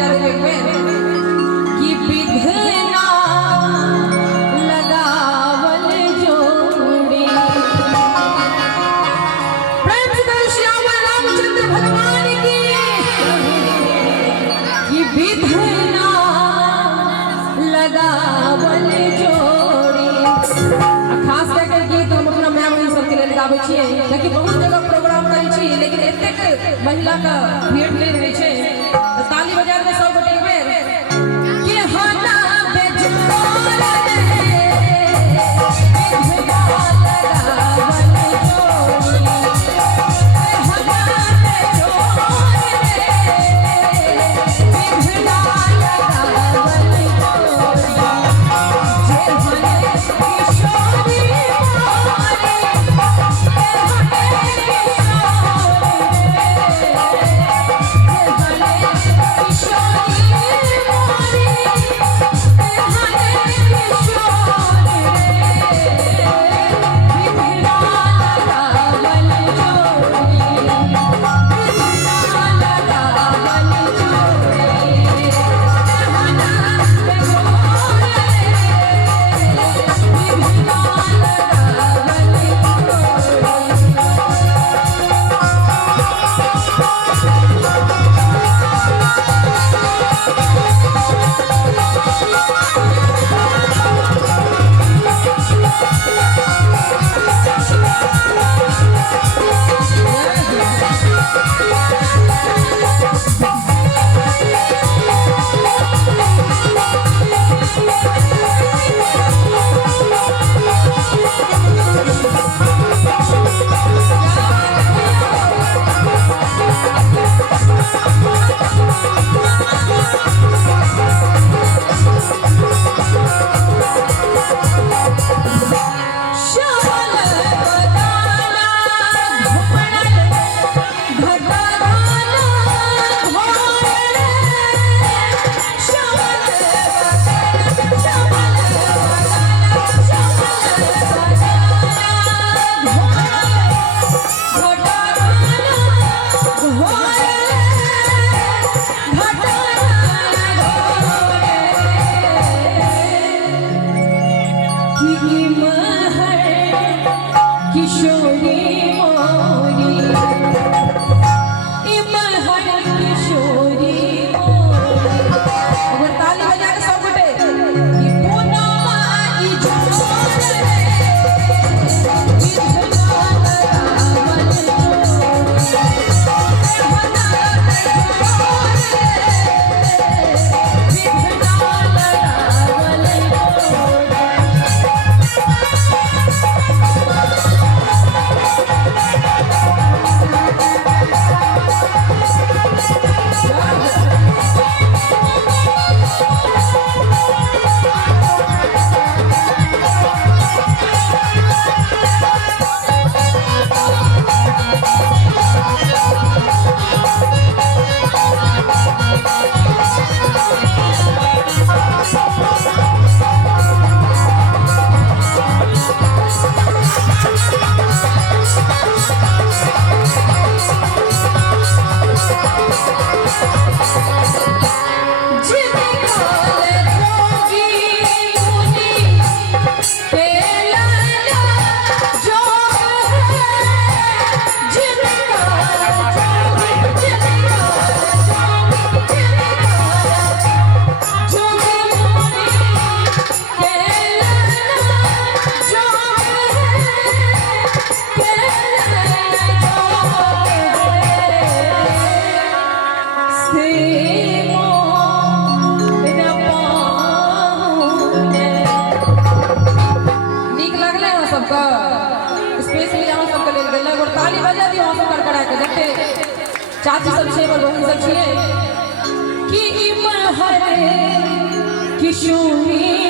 बजा दे एक बेर कि विधना लगावल जोड़ी। प्रेम से कहो श्याम रामचंद्र भगवान की कि विधना लगावल जोड़ी। खास करके गीत हम अपना माय बहिन सबके लेल गाबै छियै, कियाकि बहुत जगह प्रोग्राम करै छी लेकिन एतेक महिला का भेंट नहीं रहे छे। तो ताली बजा के सब गोटे एक बेर कि हना बेजोर रे विधना लगावल जोड़ी। हना बेजोर रे विधना लगावल जोड़ी। जे हने किशोरी मारे चाची सब छे बहन सब छे कि इमहर किशोरी